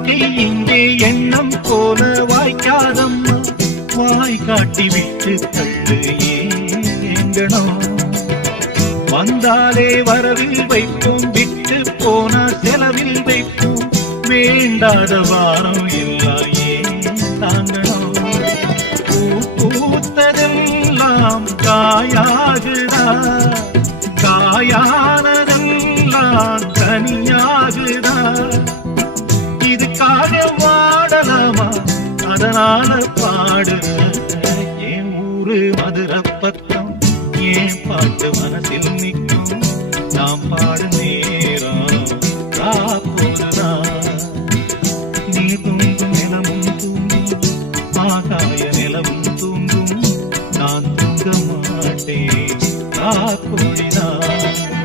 வாழ்க்கை இங்கே எண்ணம் போல வாய்க்காதம்மா, வாய் காட்டி விட்டு தள்ளு ஏங்கணும். வந்தாலே வரவில் வைப்போம், விட்டு போனா செலவில் வைப்போம், வேண்டாத வாரம் இல்லையே தாங்கணும். பூத்ததெல்லாம் காயாகுதா, காயானதெல்லாம் கனியாகுதா, இதுக்காக வாடலாமா அதனால பாடு. என் ஊரு மதுரை பக்கம், ஏன் பாட்டு மனசில் நிற்கும், நாம் பாடு நேரம் காப்போதுதான். நீ தூங்கும் நிலமும் தூங்கும், ஆகாய நிலவும் தூங்கும், நான் தூங்க மாட்டேன் காப்பொழிதான்.